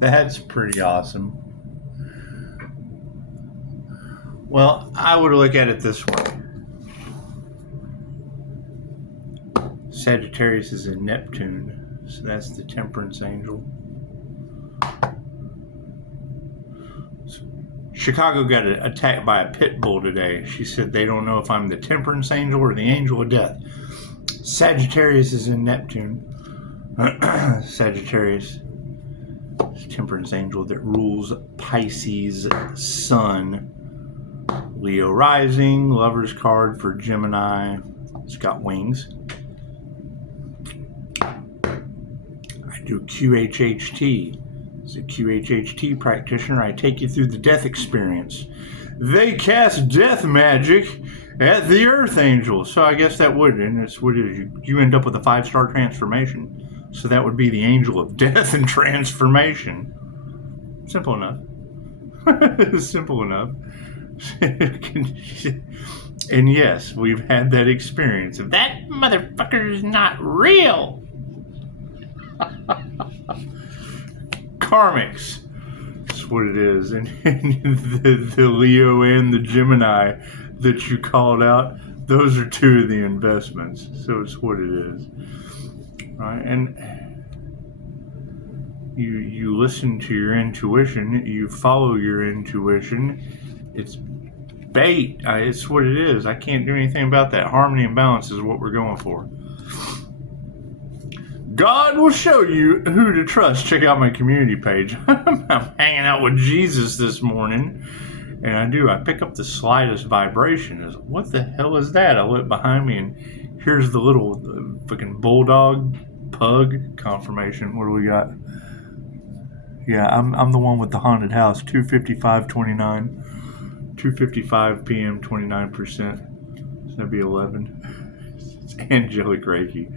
That's pretty awesome. Well, I would look at it this way. Sagittarius is in Neptune, so that's the temperance angel. Chicago got attacked by a pit bull today. She said they don't know if I'm the temperance angel or the angel of death. Sagittarius is in Neptune. Sagittarius is temperance angel that rules Pisces sun. Leo rising, lover's card for Gemini. It's got wings. I do QHHT. As a QHHT practitioner, I take you through the death experience. They cast death magic at the Earth Angel. So I guess that would, and it's what it is. You end up with a 5-star transformation. So that would be the angel of death and transformation. Simple enough. Simple enough. And yes, we've had that experience of that motherfucker is not real. Karmics. That's what it is. And the Leo and the Gemini that you called out, those are two of the investments. So it's what it is. Right? And you listen to your intuition, you follow your intuition. It's bait. It's what it is. I can't do anything about that. Harmony and balance is what we're going for. God will show you who to trust. Check out my community page. I'm hanging out with Jesus this morning. And I pick up the slightest vibration. What the hell is that? I look behind me and here's the little fucking bulldog pug confirmation. What do we got? Yeah, I'm the one with the haunted house. 2:55:29. 2:55 p.m. 29%. So that'd be 11. It's angelic Reiki.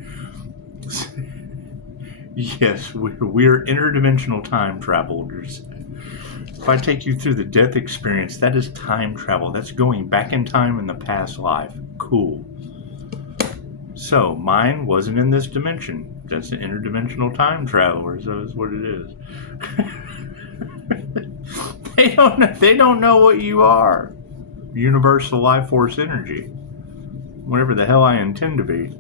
Yes, we're interdimensional time travelers. If I take you through the death experience, that is time travel. That's going back in time in the past life. Cool. So, mine wasn't in this dimension. That's an interdimensional time traveler, so that's what it is. They don't know what you are. Universal life force energy. Whatever the hell I intend to be.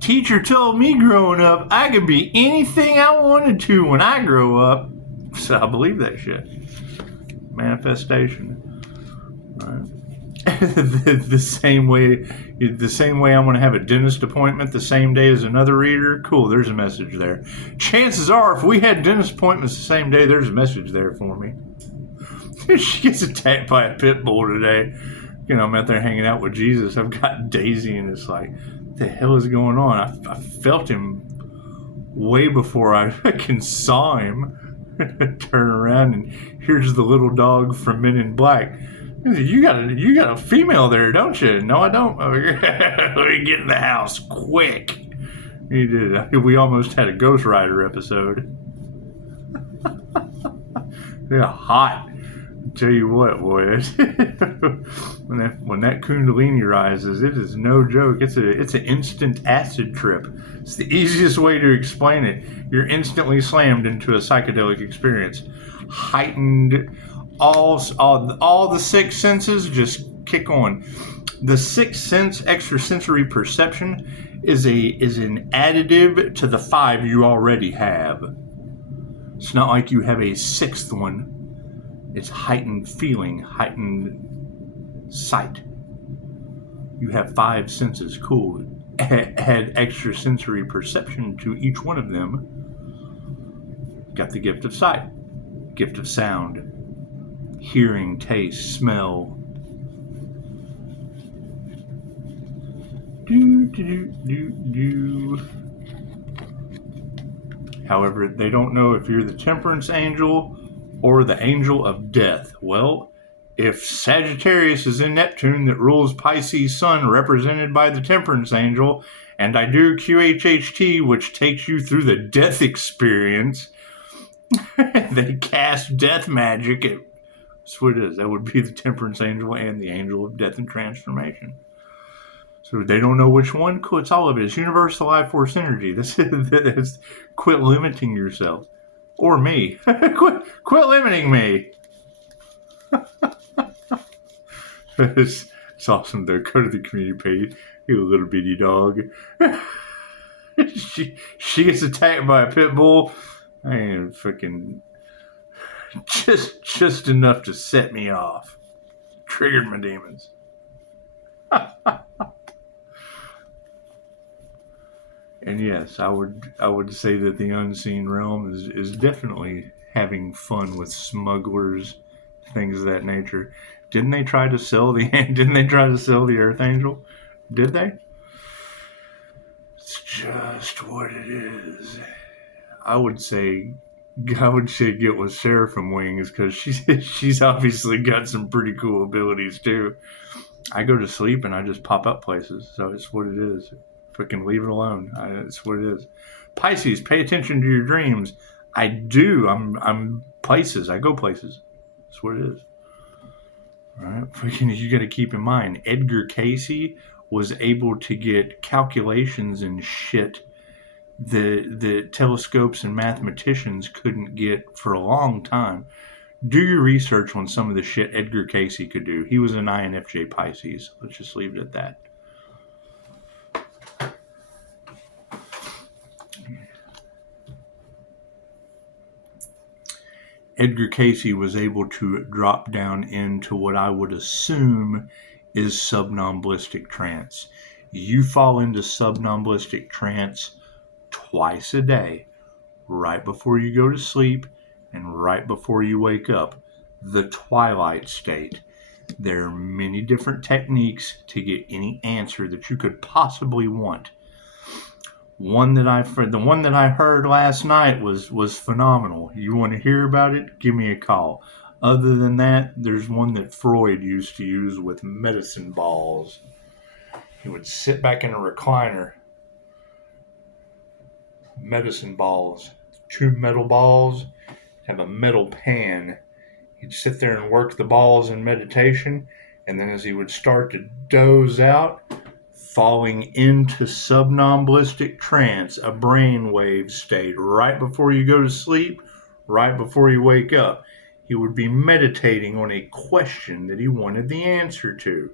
Teacher told me growing up I could be anything I wanted to when I grow up. So I believe that shit. Manifestation. Right. the same way I'm going to have a dentist appointment the same day as another reader. Cool, there's a message there. Chances are, if we had dentist appointments the same day, there's a message there for me. She gets attacked by a pit bull today. You know, I'm out there hanging out with Jesus. I've got Daisy, and it's like, what the hell is going on? I felt him way before I fucking saw him. Turn around, and here's the little dog from Men in Black. You got a female there, don't you? No, I don't. Let me get in the house quick. He did. We almost had a Ghost Rider episode. Yeah, hot. Tell you what, boy, when that Kundalini rises, it is no joke. It's an instant acid trip. It's the easiest way to explain it. You're instantly slammed into a psychedelic experience, heightened. All the six senses just kick on. The sixth sense, extrasensory perception, is an additive to the 5 you already have. It's not like you have a sixth one. It's heightened feeling, heightened sight. You have 5 senses. Cool. Add extrasensory perception to each one of them. Got the gift of sight, gift of sound, hearing, taste, smell. Do. However, they don't know if you're the temperance angel or the angel of death. Well, if Sagittarius is in Neptune that rules Pisces sun, represented by the temperance angel, and I do QHHT, which takes you through the death experience, they cast death magic. That's what it is. That would be the temperance angel and the angel of death and transformation. So they don't know which one. Cool, it's all of it. It's universal life force energy. Quit limiting yourself. Or me. Quit limiting me. It's awesome though. Go to the community page. You little bitty dog. she gets attacked by a pit bull. I ain't fucking just enough to set me off. Triggered my demons. And yes, I would say that the unseen realm is definitely having fun with smugglers, things of that nature. Didn't they try to sell the Earth Angel? Did they? It's just what it is. I would say get with Seraphim Wings because she's obviously got some pretty cool abilities too. I go to sleep and I just pop up places, so it's what it is. Freaking leave it alone. It's what it is. Pisces, pay attention to your dreams. I do. I'm places. I go places. That's what it is. All right. Freaking, you got to keep in mind, Edgar Casey was able to get calculations and shit that telescopes and mathematicians couldn't get for a long time. Do your research on some of the shit Edgar Casey could do. He was an INFJ Pisces. Let's just leave it at that. Edgar Casey was able to drop down into what I would assume is somnambulistic trance. You fall into somnambulistic trance twice a day, right before you go to sleep and right before you wake up, the twilight state. There are many different techniques to get any answer that you could possibly want. The one that I heard last night was phenomenal. You want to hear about it? Give me a call. Other than that, there's one that Freud used to use with medicine balls. He would sit back in a recliner. Medicine balls, 2 metal balls, have a metal pan. He'd sit there and work the balls in meditation, and then as he would start to doze out, falling into somnambulistic trance, a brainwave state, right before you go to sleep, right before you wake up. He would be meditating on a question that he wanted the answer to.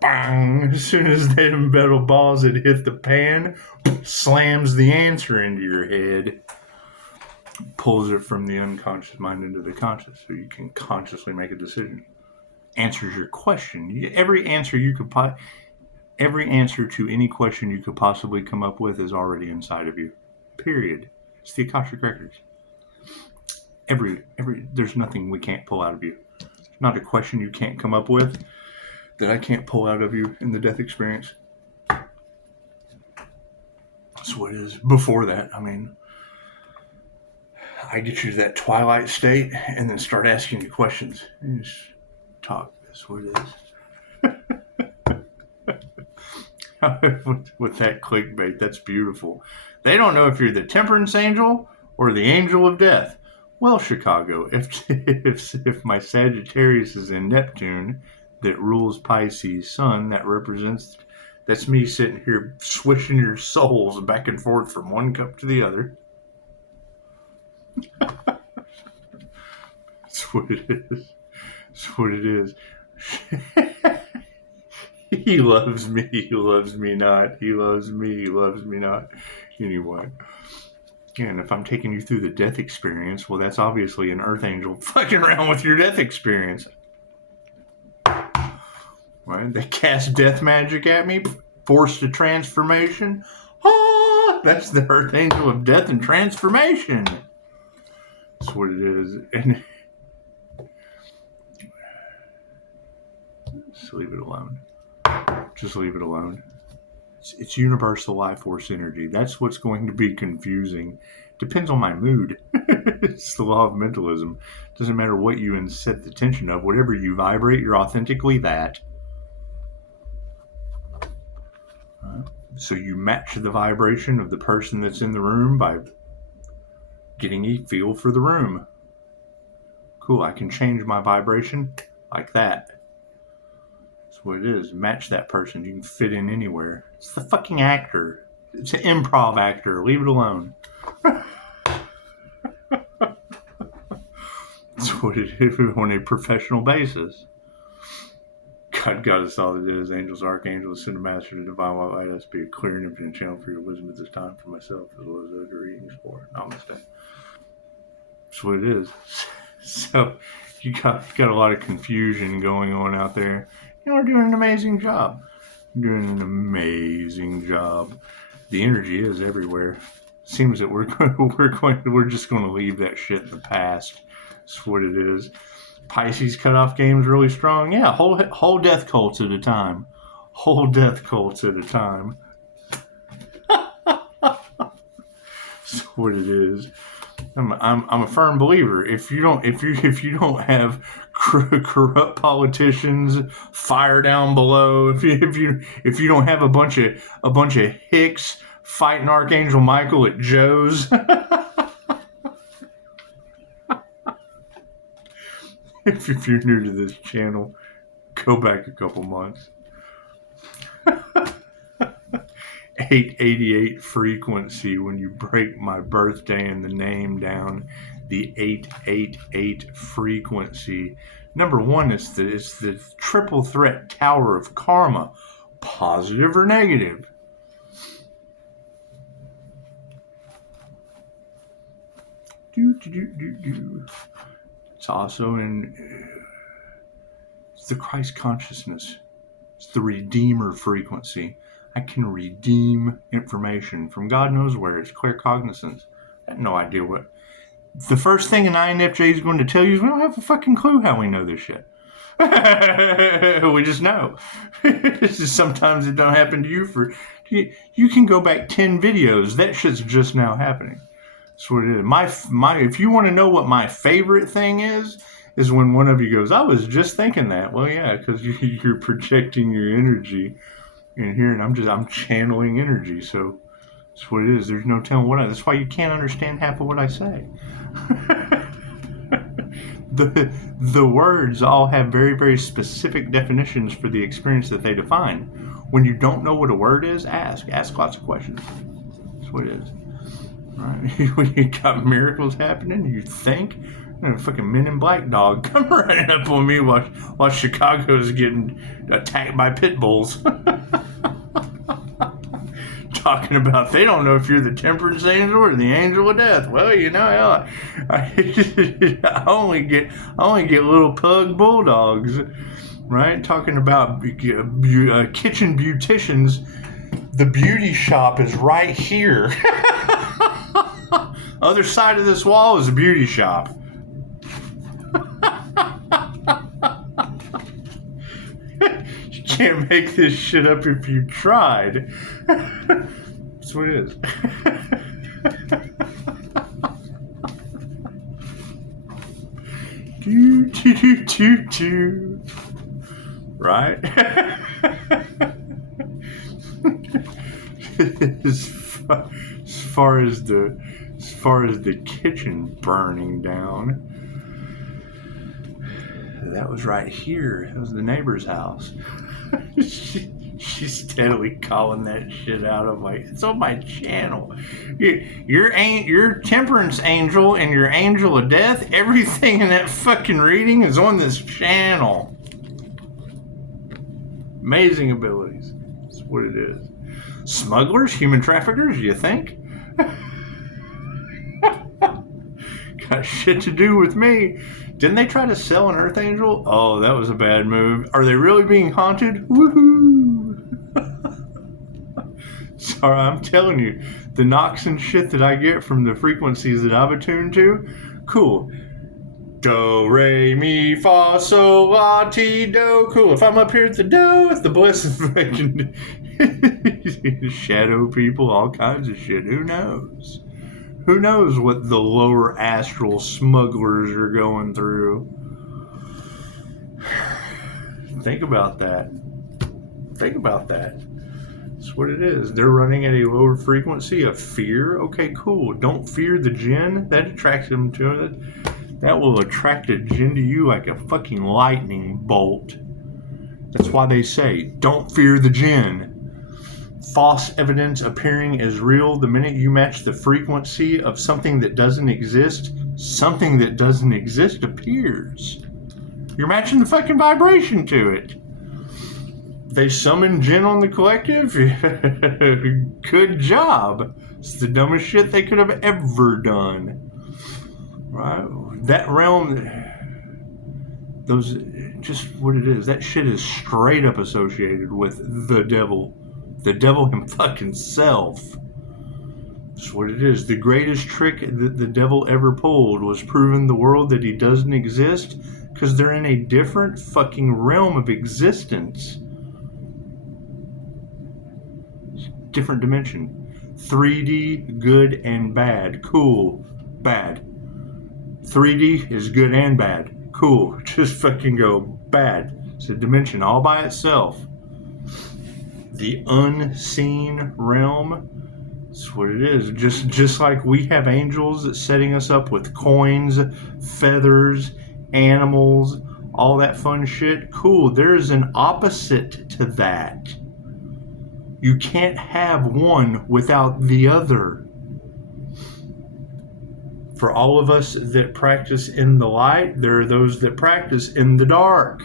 Bang! As soon as them metal balls had hit the pan, slams the answer into your head, pulls it from the unconscious mind into the conscious so you can consciously make a decision. Answers your question. Every answer to any question you could possibly come up with is already inside of you. Period. It's the Akashic Records. There's nothing we can't pull out of you. Not a question you can't come up with that I can't pull out of you in the death experience. That's what it is. Before that, I get you to that twilight state and then start asking you questions. And just talk. That's what it is. with that clickbait, that's beautiful. They don't know if you're the temperance angel or the angel of death. Well, Chicago, if my Sagittarius is in Neptune that rules Pisces sun, that's me sitting here swishing your souls back and forth from one cup to the other. That's what it is. That's what it is. He loves me. He loves me not. He loves me. He loves me not. Anyway. And if I'm taking you through the death experience, well, that's obviously an earth angel fucking around with your death experience. Right? They cast death magic at me, forced a transformation. Ah, that's the earth angel of death and transformation. That's what it is. And just leave it alone. Just leave it alone. It's universal life force energy. That's what's going to be confusing. Depends on my mood. It's the law of mentalism. Doesn't matter what you set the tension of. Whatever you vibrate, you're authentically that. So you match the vibration of the person that's in the room by getting a feel for the room. Cool, I can change my vibration like that. That's what it is. Match that person. You can fit in anywhere. It's the fucking actor. It's an improv actor. Leave it alone. what it is on a professional basis. God is all that is. Angels, archangels, send a master to divine white light. Us be a clear and infinite channel for your wisdom at this time for myself as well as those who are reading for. Namaste. That's what it is. So you got a lot of confusion going on out there. We're doing an amazing job. Doing an amazing job. The energy is everywhere. Seems that we're just going to leave that shit in the past. That's what it is. Pisces cutoff game's really strong. Yeah, whole death cults at a time. Whole death cults at a time. That's what it is. I'm a firm believer. If you don't have corrupt politicians, fire down below. If you don't have a bunch of hicks fighting Archangel Michael at Joe's. If you're new to this channel, go back a couple months. 888 frequency when you break my birthday and the name down. The 888 frequency. Number one is the triple threat tower of karma. Positive or negative. It's also it's the Christ consciousness. It's the Redeemer frequency. I can redeem information from God knows where. It's claircognizance. I have no idea what. The first thing an INFJ is going to tell you is we don't have a fucking clue how we know this shit. We just know. Sometimes it don't happen to you. You can go back 10 videos. That shit's just now happening. That's what it is. My if you want to know what my favorite thing is when one of you goes, I was just thinking that. Well, yeah, because you're projecting your energy in here, and I'm channeling energy. So that's what it is. There's no telling that's why you can't understand half of what I say. The words all have very, very specific definitions for the experience that they define. When you don't know what a word is, ask lots of questions. That's what it is. Right? When you got miracles happening, you think, a fucking Men in Black dog come running up on me while Chicago's getting attacked by pit bulls. Talking about they don't know if you're the temperance angel or the angel of death. Well, hell, I only get little pug bulldogs, right? Talking about kitchen beauticians. The beauty shop is right here. Other side of this wall is a beauty shop. You can't make this shit up if you tried. That's what it is. Do. Right? As far as the kitchen burning down, that was right here. That was the neighbor's house. She's steadily calling that shit out. I'm like, it's on my channel. Your temperance angel and your angel of death, everything in that fucking reading is on this channel. Amazing abilities. That's what it is. Smugglers, human traffickers, you think? Got shit to do with me. Didn't they try to sell an Earth Angel? Oh, that was a bad move. Are they really being haunted? Woohoo! Sorry, I'm telling you, the knocks and shit that I get from the frequencies that I've attuned to, cool. Do, re, mi, fa, sol, la, ti, do. Cool. If I'm up here at the do, it's the blessed fucking shadow people, all kinds of shit. Who knows? Who knows what the lower astral smugglers are going through? Think about that. That's what it is. They're running at a lower frequency of fear. Okay, cool. Don't fear the jinn. That attracts them to it. That will attract a jinn to you like a fucking lightning bolt. That's why they say, don't fear the jinn. False evidence appearing as real the minute you match the frequency of something that doesn't exist something that doesn't exist appears. You're matching the fucking vibration to it. They summon Jinn on the collective? Good job. It's the dumbest shit they could have ever done. Right? That realm, those, just what it is, that shit is straight up associated with the devil. The devil himself. That's what it is. The greatest trick that the devil ever pulled was proving the world that he doesn't exist because they're in a different fucking realm of existence. Different dimension. 3D, good and bad. Cool, bad. 3D is good and bad. Cool, just fucking go bad. It's a dimension all by itself. The unseen realm. That's what it is. Just like we have angels setting us up with coins, feathers, animals, all that fun shit. Cool, there's an opposite to that. You can't have one without the other. For all of us that practice in the light, there are those that practice in the dark.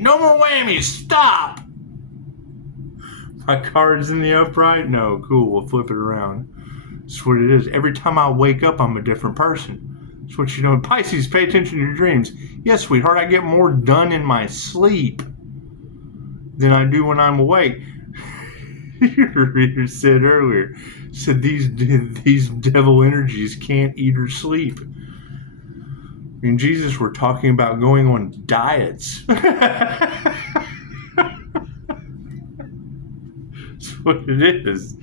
No more whammies, stop! My card's in the upright? No, cool, we'll flip it around. That's what it is. Every time I wake up, I'm a different person. That's what you know. Pisces, pay attention to your dreams. Yes, sweetheart, I get more done in my sleep than I do when I'm awake. You said earlier, said these devil energies can't eat or sleep. Me and Jesus were talking about going on diets. That's what it is.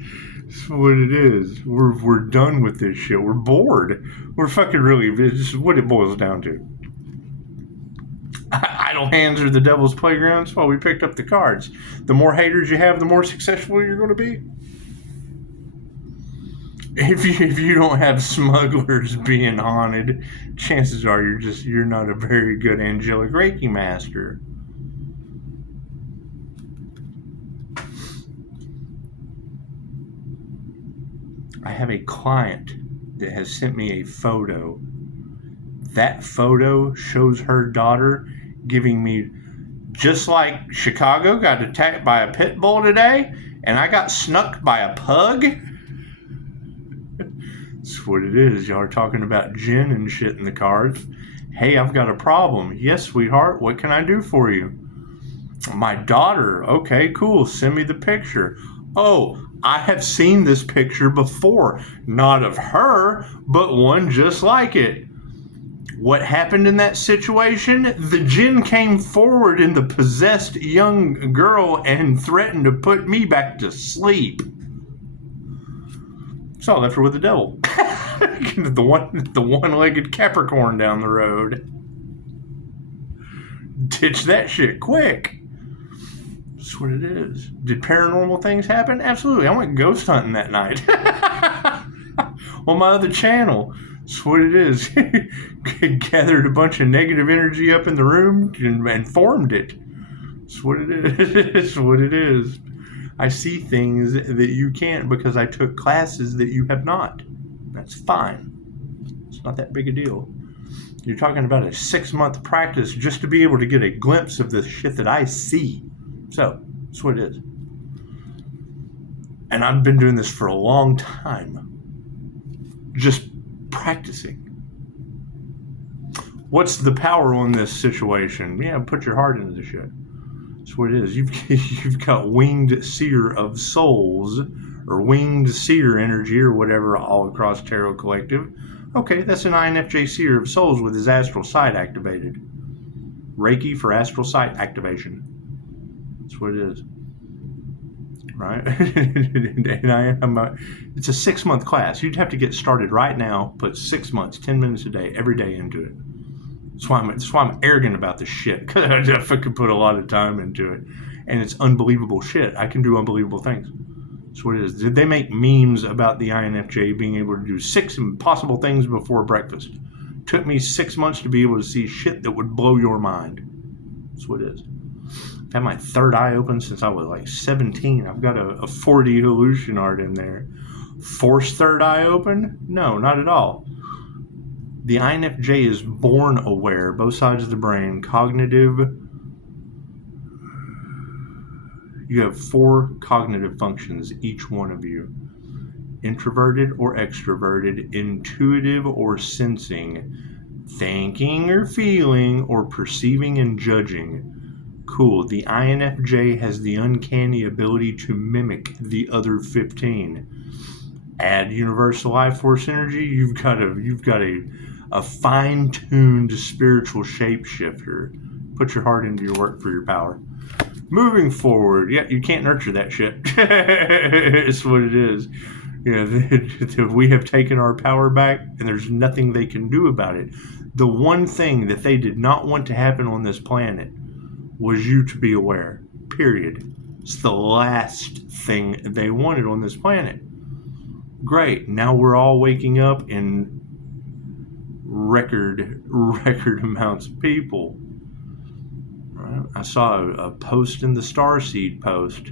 That's what it is. We're done with this shit. We're bored. We're fucking really. This is what it boils down to. Idle hands are the devil's playground. That's why we picked up the cards. The more haters you have, the more successful you're going to be. If you don't have smugglers being haunted, chances are you're not a very good angelic Reiki master. I have a client that has sent me a photo. That photo shows her daughter giving me, just like Chicago got attacked by a pit bull today, and I got snuck by a pug. That's what it is. Y'all are talking about gin and shit in the cards. Hey, I've got a problem. Yes, sweetheart, what can I do for you? My daughter. Okay, cool. Send me the picture. Oh, I have seen this picture before. Not of her, but one just like it. What happened in that situation? The jinn came forward in the possessed young girl and threatened to put me back to sleep. So I left her with the devil. the one-legged Capricorn down the road. Ditch that shit quick. That's what it is. Did paranormal things happen? Absolutely. I went ghost hunting that night. On my other channel. That's what it is. Gathered a bunch of negative energy up in the room and formed it. That's what it is. That's what it is. I see things that you can't because I took classes that you have not. That's fine. It's not that big a deal. You're talking about a 6-month practice just to be able to get a glimpse of the shit that I see. So, that's what it is. And I've been doing this for a long time. Just practicing. What's the power on this situation? Yeah, put your heart into the shit. That's what it is. You've got winged seer of souls, or winged seer energy, or whatever, all across Tarot Collective. Okay, that's an INFJ seer of souls with his astral sight activated. Reiki for astral sight activation. That's what it is. Right? And it's a 6-month class. You'd have to get started right now, put 6 months, 10 minutes a day, every day into it. That's why I'm arrogant about this shit, because I fucking put a lot of time into it. And it's unbelievable shit. I can do unbelievable things. That's what it is. Did they make memes about the INFJ being able to do 6 impossible things before breakfast? Took me 6 months to be able to see shit that would blow your mind. That's what it is. I've had my third eye open since I was like 17. I've got a 4D illusion art in there. Forced third eye open? No, not at all. The INFJ is born aware, both sides of the brain, cognitive. You have 4 cognitive functions, each one of you. Introverted or extroverted, intuitive or sensing, thinking or feeling, or perceiving and judging. Cool. The INFJ has the uncanny ability to mimic the other 15. Add universal life force energy, you've got a fine-tuned spiritual shapeshifter. Put your heart into your work for your power. Moving forward, yeah, you can't nurture that shit. It's what it is. We have taken our power back, and there's nothing they can do about it. The one thing that they did not want to happen on this planet was you to be aware. Period. It's the last thing they wanted on this planet. Great. Now we're all waking up in record amounts of people. Right? I saw a post in the Starseed post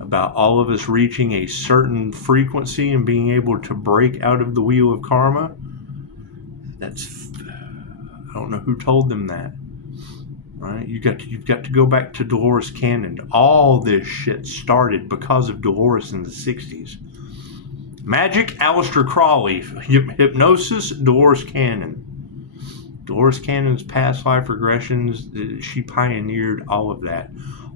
about all of us reaching a certain frequency and being able to break out of the wheel of karma. I don't know who told them that. Right? You've got to go back to Dolores Cannon. All this shit started because of Dolores in the 60s. Magic, Aleister Crowley. Hypnosis, Dolores Cannon. Dolores Cannon's past life regressions, she pioneered all of that.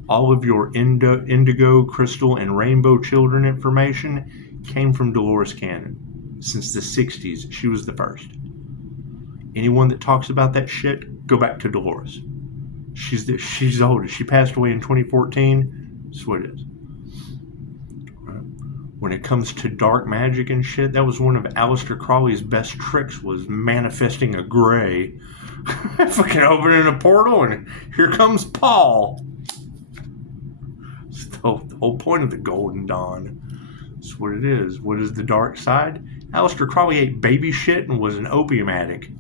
All of your indigo, crystal, and rainbow children information came from Dolores Cannon. Since the 60s, she was the first. Anyone that talks about that shit, go back to Dolores. She's the oldest. She passed away in 2014. That's what it is. When it comes to dark magic and shit, that was one of Aleister Crowley's best tricks, was manifesting a gray. Fucking opening a portal and here comes Paul. It's the whole point of the Golden Dawn. That's what it is. What is the dark side? Aleister Crowley ate baby shit and was an opium addict.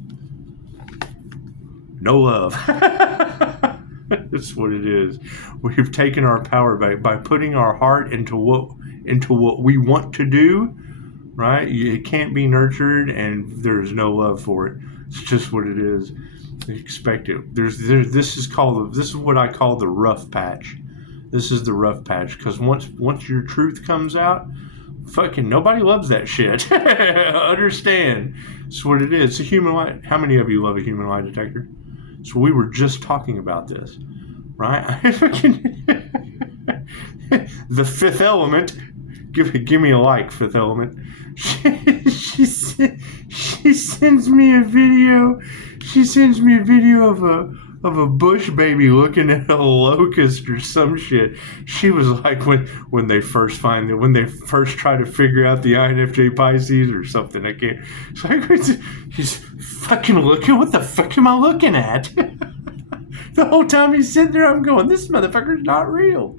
No love. That's what it is. We've taken our power back by putting our heart into what we want to do, right? It can't be nurtured, and there's no love for it. It's just what it is. Expect it. This is what I call the rough patch. This is the rough patch, because once your truth comes out, fucking nobody loves that shit. Understand? It's what it is. It's a human light. How many of you love a human lie detector? So we were just talking about this, right? The Fifth Element. Give me a like, Fifth Element. She sends me a video. She sends me a video of a bush baby looking at a locust or some shit. She was like when they first try to figure out the INFJ Pisces or something. I can't. It's like he's fucking looking. What the fuck am I looking at? The whole time he's sitting there, I'm going, this motherfucker's not real.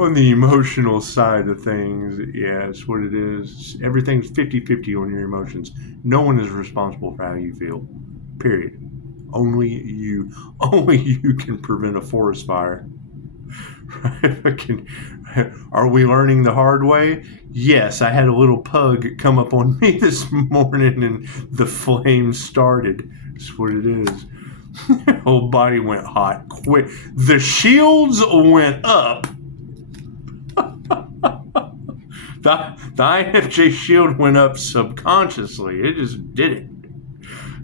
On the emotional side of things, yeah, it's what it is. Everything's 50-50 on your emotions. No one is responsible for how you feel. Period. Only you can prevent a forest fire. Are we learning the hard way? Yes, I had a little pug come up on me this morning and the flames started. That's what it is. Whole body went hot quick. The shields went up. The INFJ shield went up subconsciously. It just did it.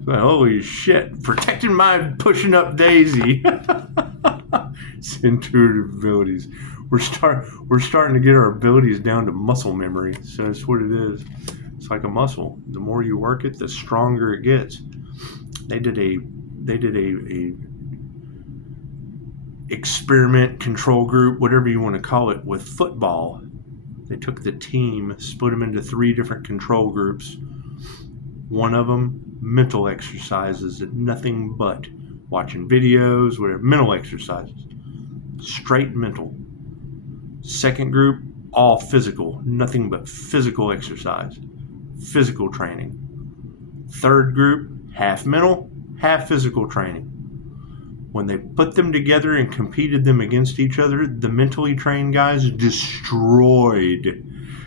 Like, holy shit. Protecting my pushing up daisy. It's intuitive abilities. We're starting to get our abilities down to muscle memory. So that's what it is. It's like a muscle. The more you work it, the stronger it gets. They did a experiment, control group, whatever you want to call it, with football. They took the team, split them into 3 different control groups. One of them, mental exercises, nothing but watching videos, whatever, mental exercises. Straight mental. Second group, all physical, nothing but physical exercise, physical training. Third group, half mental, have physical training. When they put them together and competed them against each other, the mentally trained guys destroyed.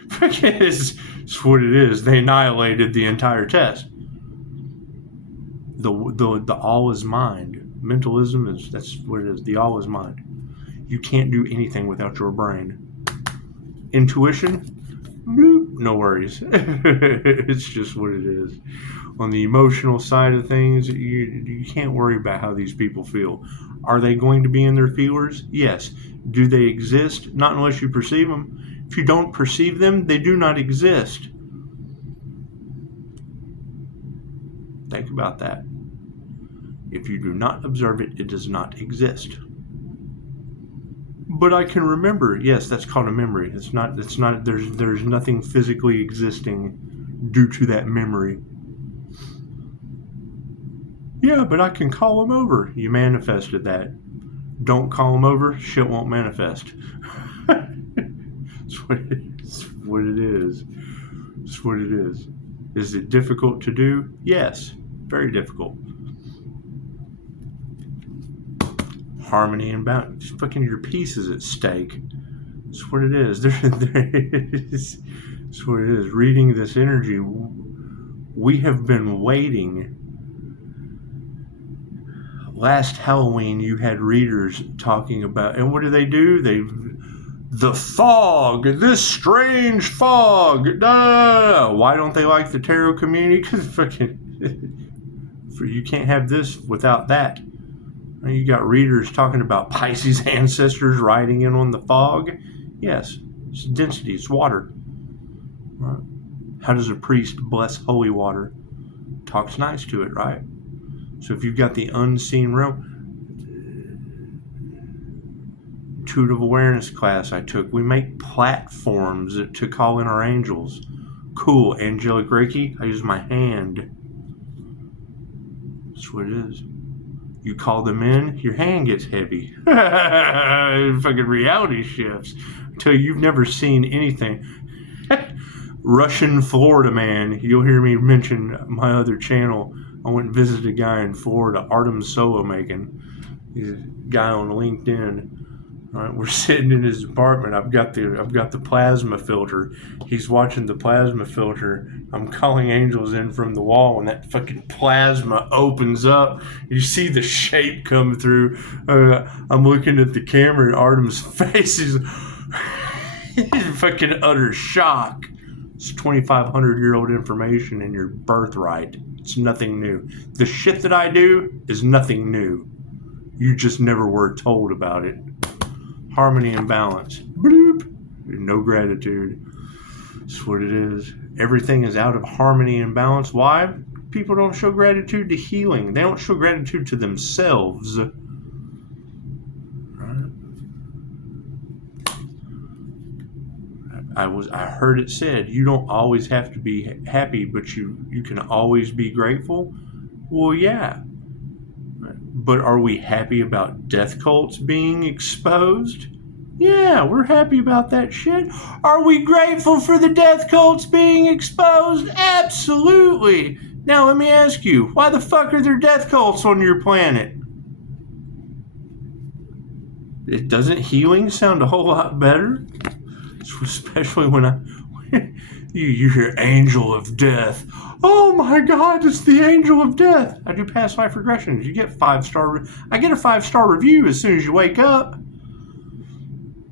Because it's what it is. They annihilated the entire test. The all is mind. Mentalism that's what it is. The all is mind. You can't do anything without your brain. Intuition, bloop, no worries. It's just what it is. On the emotional side of things, you can't worry about how these people feel. Are they going to be in their feelers? Yes. Do they exist? Not unless you perceive them. If you don't perceive them, they do not exist. Think about that. If you do not observe it, it does not exist. But I can remember. Yes, that's called a memory. It's not. There's nothing physically existing due to that memory. Yeah, but I can call them over. You manifested that. Don't call them over. Shit won't manifest. It's what it is. It's what it is. Is it difficult to do? Yes, very difficult. Harmony and balance. Fucking your peace is at stake. That's what it is. It's what it is. Reading this energy, we have been waiting. Last Halloween, you had readers talking about, and what do? The fog, this strange fog. Why don't they like the tarot community? Because fucking, you can't have this without that. You got readers talking about Pisces ancestors riding in on the fog. Yes, it's density, it's water. Right. How does a priest bless holy water? Talks nice to it, right? So if you've got the unseen realm, intuitive awareness class I took, we make platforms to call in our angels. Cool, angelic Reiki, I use my hand. That's what it is. You call them in, your hand gets heavy. Fucking reality shifts. Until you've never seen anything. Russian Florida man. You'll hear me mention my other channel. I went and visited a guy in Florida, Artem Solo making. He's a guy on LinkedIn. All right, we're sitting in his apartment. I've got the plasma filter. He's watching the plasma filter. I'm calling angels in from the wall, and that fucking plasma opens up. You see the shape come through. I'm looking at the camera, and Artem's face is fucking utter shock. It's 2,500-year-old information in your birthright. It's nothing new. The shit that I do is nothing new. You just never were told about it. Harmony and balance. Bloop. No gratitude. That's what it is. Everything is out of harmony and balance. Why? People don't show gratitude to healing. They don't show gratitude to themselves. Right? I heard it said, you don't always have to be happy, but you can always be grateful. Well, yeah. But are we happy about death cults being exposed? Yeah, we're happy about that shit. Are we grateful for the death cults being exposed? Absolutely. Now let me ask you, why the fuck are there death cults on your planet? It doesn't healing sound a whole lot better? Especially when you hear angel of death. Oh my God, it's the angel of death. I do past life regressions. You get 5-star. I get a 5-star review as soon as you wake up.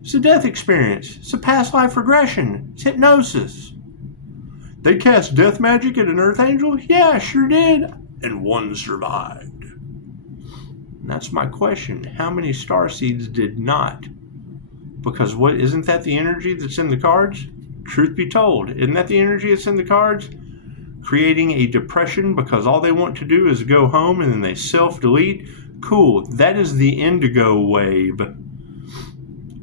It's a death experience. It's a past life regression. It's hypnosis. They cast death magic at an earth angel? Yeah, sure did. And one survived. And that's my question. How many star seeds did not? Because isn't that the energy that's in the cards? Truth be told, isn't that the energy that's in the cards? Creating a depression because all they want to do is go home and then they self-delete? Cool, that is the indigo wave.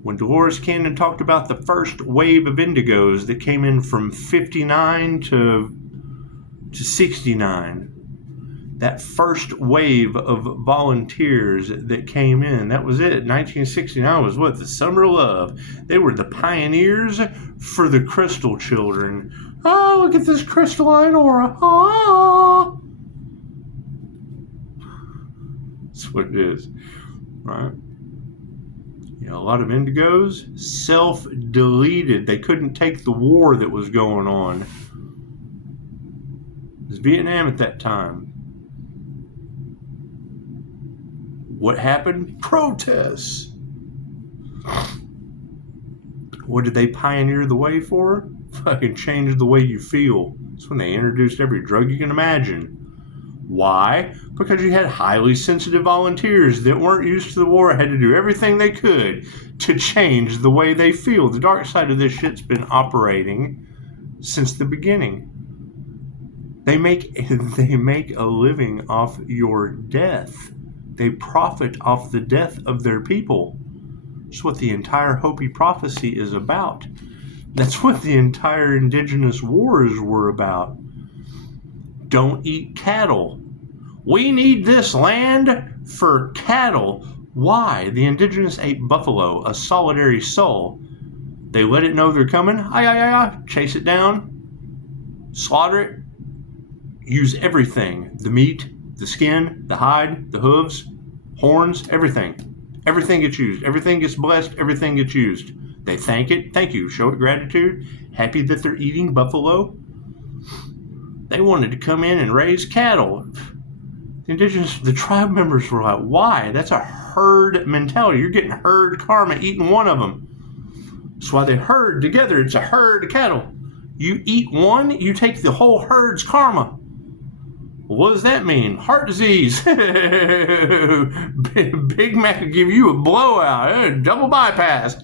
When Dolores Cannon talked about the first wave of indigos that came in from 59 to 69, that first wave of volunteers that came in, that was it. 1969 was what? The Summer of Love. They were the pioneers for the crystal children. Oh, look at this crystalline aura. Oh. That's what it is, right? You know, a lot of indigos self-deleted. They couldn't take the war that was going on. It was Vietnam at that time. What happened? Protests. What did they pioneer the way for? Fucking change the way you feel. That's when they introduced every drug you can imagine. Why? Because you had highly sensitive volunteers that weren't used to the war, had to do everything they could to change the way they feel. The dark side of this shit's been operating since the beginning. They make a living off your death. They profit off the death of their people. That's what the entire Hopi prophecy is about. That's what the entire indigenous wars were about. Don't eat cattle. We need this land for cattle. Why? The indigenous ate buffalo, a solitary soul. They let it know they're coming. Chase it down. Slaughter it. Use everything. The meat, the skin, the hide, the hooves, horns, everything. Everything gets used. Everything gets blessed. Everything gets used. They thank it. Thank you. Show it gratitude. Happy that they're eating buffalo. They wanted to come in and raise cattle. The tribe members were like, why? That's a herd mentality. You're getting herd karma eating one of them. That's why they herd together. It's a herd of cattle. You eat one, you take the whole herd's karma. What does that mean? Heart disease. Big Mac will give you a blowout. Double bypass.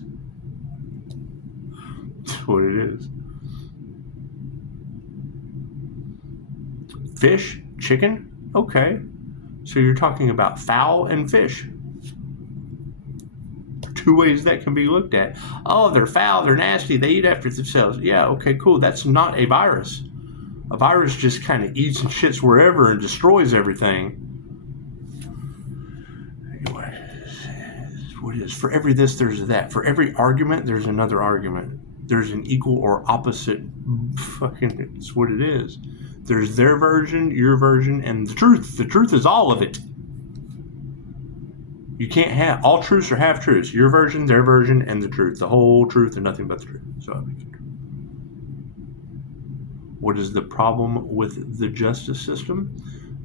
That's what it is. Fish? Chicken? Okay. So you're talking about fowl and fish. Two ways that can be looked at. Oh, they're foul, they're nasty, they eat after themselves. Yeah, okay, cool. That's not a virus. A virus just kind of eats and shits wherever and destroys everything. Anyway, what it is. For every this, there's that. For every argument, there's another argument. There's an equal or opposite fucking, it's what it is. There's their version, your version, and the truth. The truth is all of it. You can't have, all truths are half truths. Your version, their version, and the truth. The whole truth and nothing but the truth. So, what is the problem with the justice system?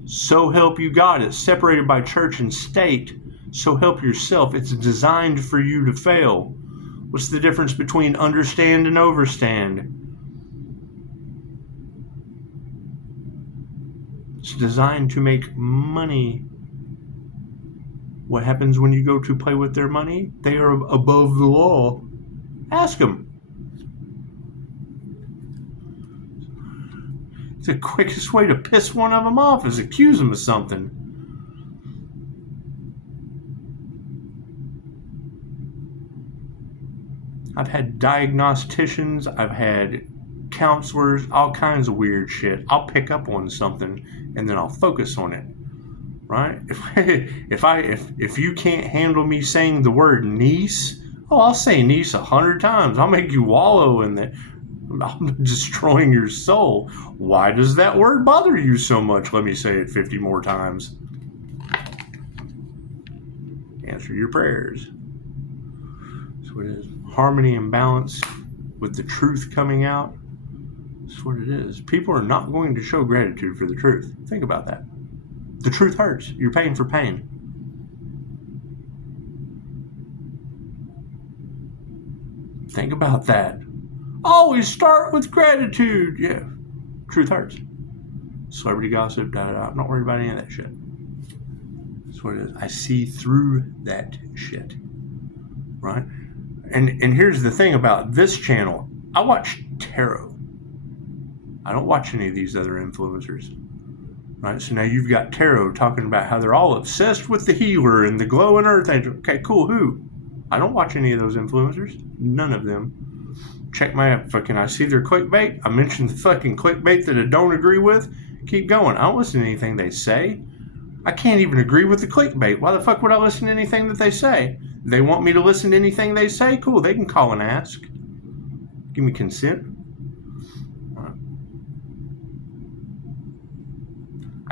So help you God. It's separated by church and state. So help yourself. It's designed for you to fail. What's the difference between understand and overstand? It's designed to make money. What happens when you go to play with their money? They are above the law. Ask them. The quickest way to piss one of them off is accuse them of something. I've had diagnosticians, I've had counselors, all kinds of weird shit. I'll pick up on something and then I'll focus on it. Right? If you can't handle me saying the word niece, I'll say niece 100 times. I'll make you wallow in that. I'm destroying your soul. Why does that word bother you so much? Let me say it 50 more times. Answer your prayers. That's what it is. Harmony and balance with the truth coming out. That's what it is. People are not going to show gratitude for the truth. Think about that. The truth hurts. You're paying for pain. Think about that. Always start with gratitude. Yeah. Truth hurts. Celebrity gossip, I'm not worried about any of that shit. That's what it is. I see through that shit. Right? And here's the thing about this channel. I watch tarot. I don't watch any of these other influencers. Right? So now you've got tarot talking about how they're all obsessed with the healer and the glowing earth angel. Okay, cool. Who? I don't watch any of those influencers. None of them. Check my fucking, I see their clickbait. I mentioned the fucking clickbait that I don't agree with. Keep going. I don't listen to anything they say. I can't even agree with the clickbait. Why the fuck would I listen to anything that they say? They want me to listen to anything they say? Cool, they can call and ask. Give me consent.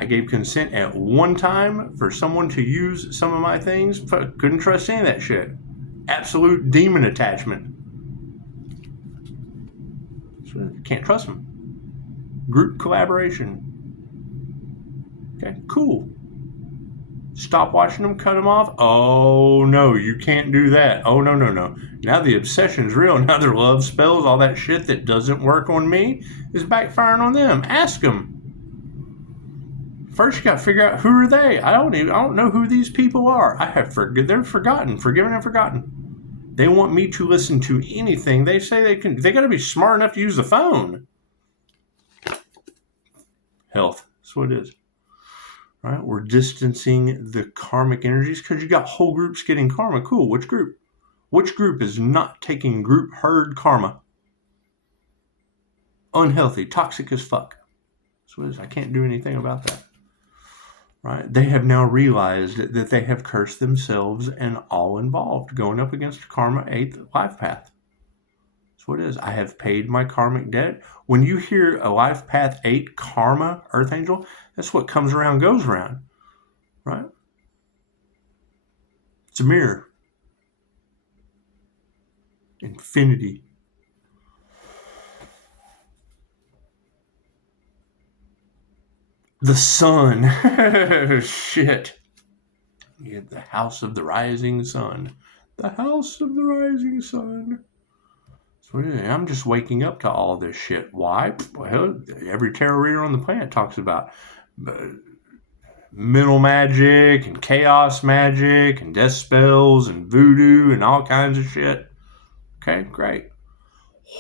I gave consent at one time for someone to use some of my things. Couldn't trust any of that shit. Absolute demon attachment. Can't trust them. Group collaboration. Okay, cool. Stop watching them, cut them off. Oh no, you can't do that. Oh no. Now the obsession's real. Now their love spells, all that shit that doesn't work on me is backfiring on them. Ask them. First, you got to figure out who are they. I don't know who these people are. They're forgotten, forgiven and forgotten. They want me to listen to anything they say they can. They got to be smart enough to use the phone. Health. That's what it is. All right, we're distancing the karmic energies because you got whole groups getting karma. Cool. Which group? Which group is not taking group herd karma? Unhealthy, toxic as fuck. That's what it is. I can't do anything about that. Right? They have now realized that they have cursed themselves and all involved, going up against karma 8th life path. That's what it is. I have paid my karmic debt. When you hear a life path 8 karma, earth angel, that's what comes around goes around. Right? It's a mirror. Infinity. The sun. Shit. You have the house of the rising sun. The house of the rising sun. That's what it is. I'm just waking up to all this shit. Why? Well, every tarot reader on the planet talks about mental magic and chaos magic and death spells and voodoo and all kinds of shit. Okay, great.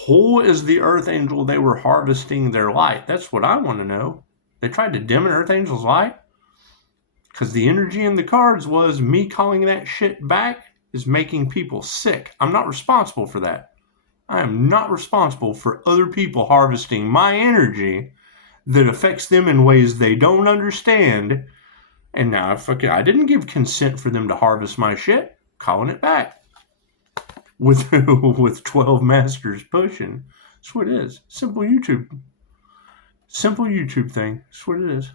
Who is the earth angel they were harvesting their light? That's what I want to know. They tried to dim an earth angel's light because the energy in the cards was me calling that shit back is making people sick. I'm not responsible for that. I am not responsible for other people harvesting my energy that affects them in ways they don't understand. And now I didn't give consent for them to harvest my shit. Calling it back. With 12 masters pushing. That's what it is. Simple YouTube thing. That's what it is.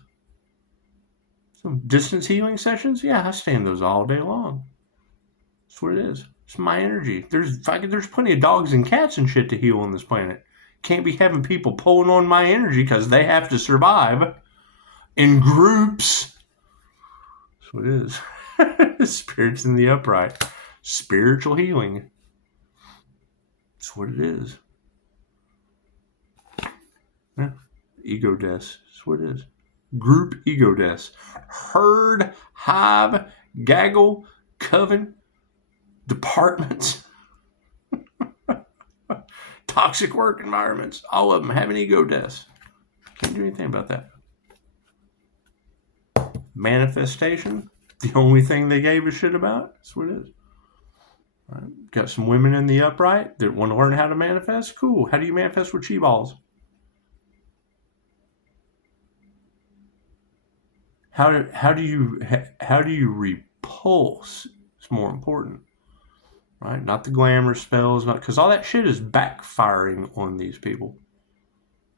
Some distance healing sessions? Yeah, I stand those all day long. That's what it is. It's my energy. There's plenty of dogs and cats and shit to heal on this planet. Can't be having people pulling on my energy because they have to survive in groups. That's what it is. Spirits in the upright. Spiritual healing. That's what it is. Yeah. Ego deaths. That's what it is. Group ego deaths. Herd, hive, gaggle, coven, departments, toxic work environments. All of them having ego deaths. Can't do anything about that. Manifestation. The only thing they gave a shit about. That's what it is. Right. Got some women in the upright that want to learn how to manifest. Cool. How do you manifest with chi balls? How do you repulse? It's more important, right? Not the glamour spells, because all that shit is backfiring on these people.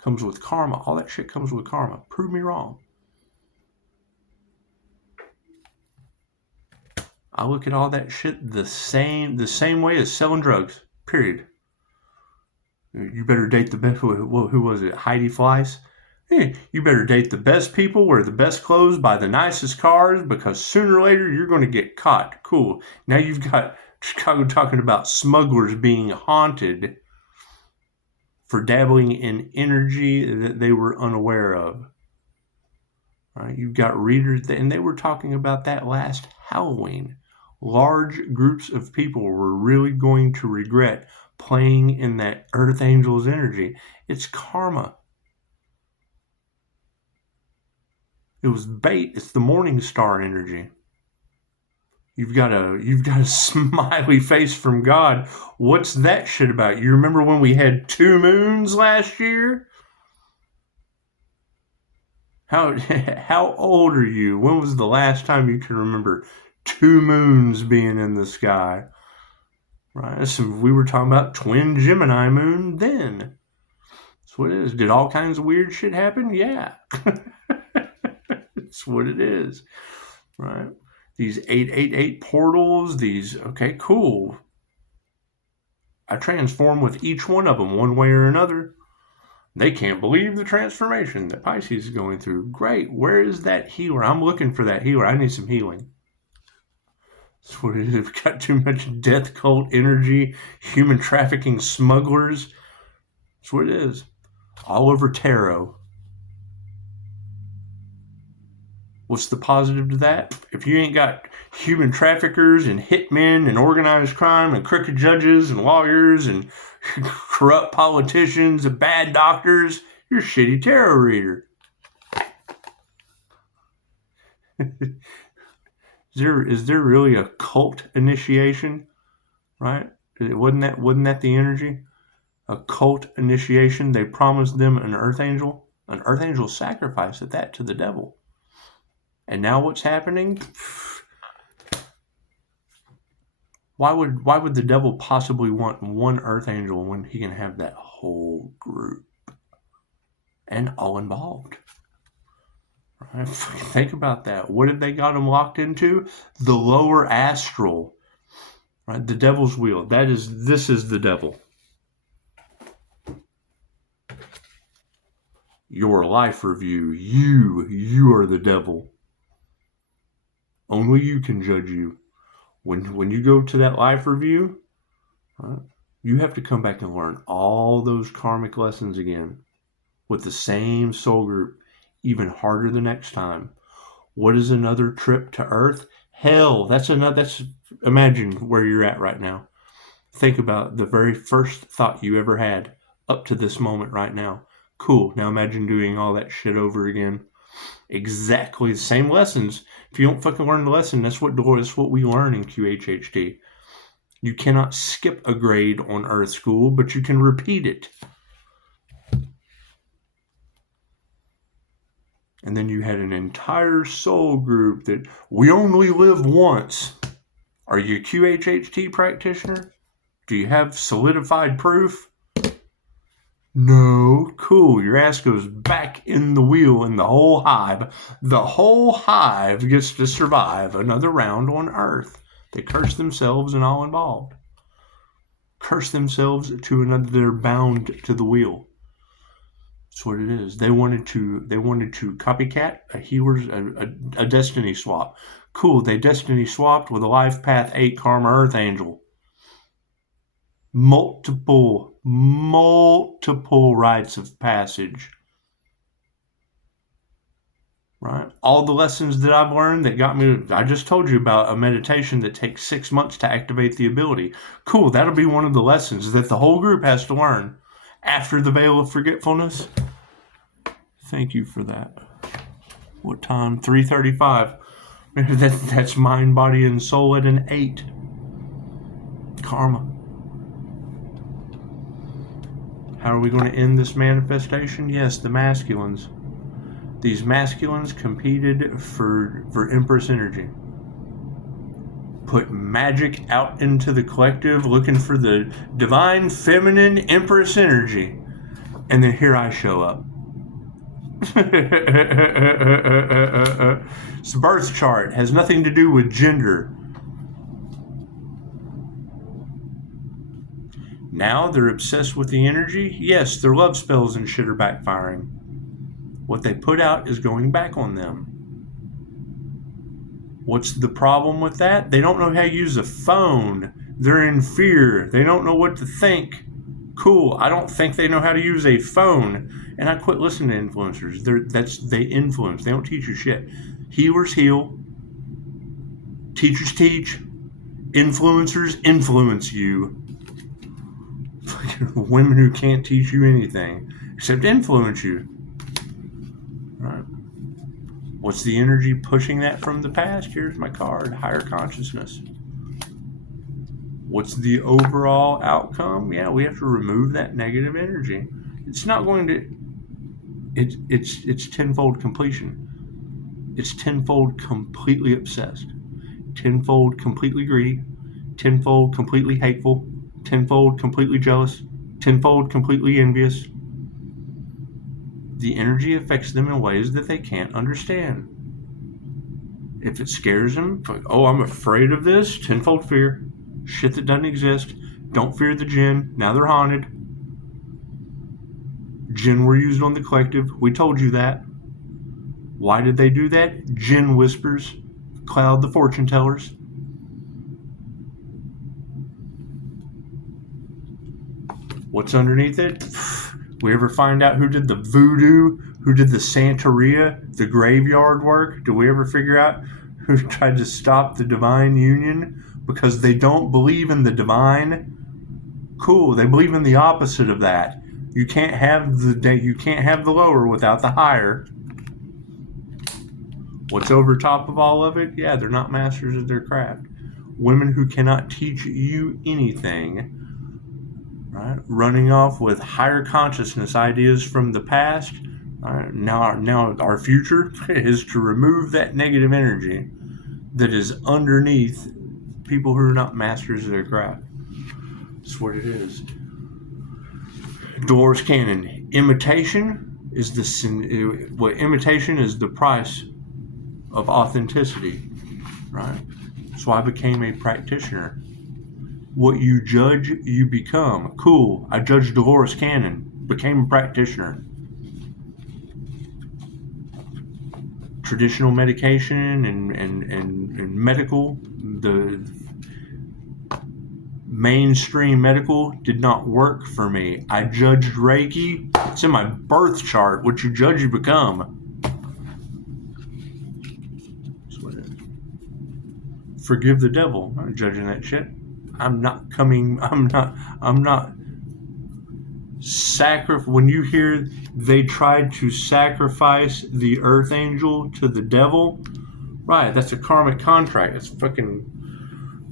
Comes with karma. All that shit comes with karma. Prove me wrong. I look at all that shit the same way as selling drugs. Period. You better date the best. Who was it? Heidi Fleiss. Hey, you better date the best people, wear the best clothes, buy the nicest cars, because sooner or later you're going to get caught. Cool. Now you've got Chicago talking about smugglers being haunted for dabbling in energy that they were unaware of. Right? You've got readers, and they were talking about that last Halloween. Large groups of people were really going to regret playing in that Earth Angel's energy. It's karma. It was bait. It's the morning star energy. You've got a smiley face from God. What's that shit about? You remember when we had 2 moons last year? How old are you? When was the last time you can remember 2 moons being in the sky? Right. So we were talking about twin Gemini moon then. That's what it is. Did all kinds of weird shit happen? Yeah. That's what it is, right? These 888 portals, okay, cool. I transform with each one of them one way or another. They can't believe the transformation that Pisces is going through. Great. Where is that healer? I'm looking for that healer. I need some healing. That's what it is. We've got too much death cult energy, human trafficking smugglers. That's what it is. All over tarot. What's the positive to that? If you ain't got human traffickers and hitmen and organized crime and crooked judges and lawyers and corrupt politicians and bad doctors, you're a shitty tarot reader. Is there really a cult initiation? Right? Wasn't that the energy? A cult initiation. They promised them an earth angel. An earth angel sacrificed that to the devil. And now what's happening? Why would the devil possibly want one earth angel when he can have that whole group and all involved? Right? Think about that. What have they got him locked into? The lower astral. Right? The devil's wheel. This is the devil. Your life review. You are the devil. Only you can judge you. When you go to that life review, right, you have to come back and learn all those karmic lessons again with the same soul group, even harder the next time. What is another trip to Earth? Hell, imagine where you're at right now. Think about the very first thought you ever had up to this moment right now. Cool, now imagine doing all that shit over again. Exactly the same lessons. If you don't fucking learn the lesson, that's what we learn in QHHT. You cannot skip a grade on Earth School, but you can repeat it. And then you had an entire soul group that we only live once. Are you a QHHT practitioner? Do you have solidified proof? No. Cool. Your ass goes back in the wheel in the whole hive. The whole hive gets to survive another round on Earth. They curse themselves and all involved. Curse themselves to another. They're bound to the wheel. That's what it is. They wanted to copycat a healer's a destiny swap. Cool. They destiny swapped with a life path 8 karma earth angel. Multiple rites of passage. Right? All the lessons that I've learned that got me, I just told you about a meditation that takes 6 months to activate the ability. Cool, that'll be one of the lessons that the whole group has to learn after the veil of forgetfulness. Thank you for that. What time? 3:35. That's mind, body, and soul at an 8. Karma. How are we going to end this manifestation? Yes, the masculines. These masculines competed for Empress energy. Put magic out into the collective, looking for the divine feminine Empress energy. And then here I show up. It's a birth chart. It has nothing to do with gender. Now they're obsessed with the energy. Yes, their love spells and shit are backfiring. What they put out is going back on them. What's the problem with that? They don't know how to use a phone. They're in fear. They don't know what to think. Cool. I don't think they know how to use a phone. And I quit listening to influencers. They influence. They don't teach you shit. Healers heal. Teachers teach. Influencers influence you. Women who can't teach you anything except influence you. Right? What's the energy pushing that from the past? Here's my card. Higher consciousness. What's the overall outcome? Yeah, we have to remove that negative energy. It's not going to. It's tenfold completion. It's tenfold completely obsessed. Tenfold completely greedy. Tenfold completely hateful. Tenfold completely jealous. Tenfold completely envious. The energy affects them in ways that they can't understand. If it scares them, like, oh, I'm afraid of this, tenfold fear. Shit that doesn't exist. Don't fear the jinn. Now they're haunted. Jinn were used on the collective. We told you that. Why did they do that? Jinn whispers. Cloud the fortune tellers. What's underneath it? We ever find out who did the voodoo? Who did the Santeria? The graveyard work? Do we ever figure out who tried to stop the divine union? Because they don't believe in the divine. Cool. They believe in the opposite of that. You can't have the lower without the higher. What's over top of all of it? Yeah, they're not masters of their craft. Women who cannot teach you anything, right? Running off with higher consciousness ideas from the past. Right? Now our future is to remove that negative energy that is underneath people who are not masters of their craft. That's what it is. Dolores Cannon. Imitation is the price of authenticity, right? So I became a practitioner. What you judge, you become. Cool. I judged Dolores Cannon, became a practitioner. Traditional medication and medical, the mainstream medical did not work for me. I judged Reiki. It's in my birth chart. What you judge, you become. Forgive the devil. I'm not judging that shit. I'm not when you hear they tried to sacrifice the earth angel to the devil, right, that's a karmic contract. It's fucking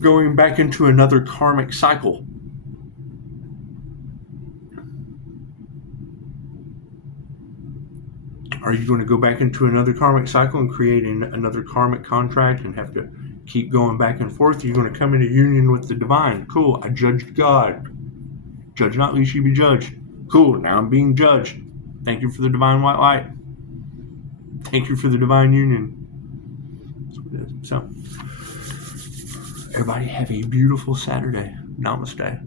going back into another karmic cycle. Are you going to go back into another karmic cycle and create another karmic contract and have to keep going back and forth? You're going to come into union with the divine. Cool. I judged God. Judge not, lest you be judged. Cool. Now I'm being judged. Thank you for the divine white light. Thank you for the divine union. That's what it is. So, everybody have a beautiful Saturday. Namaste.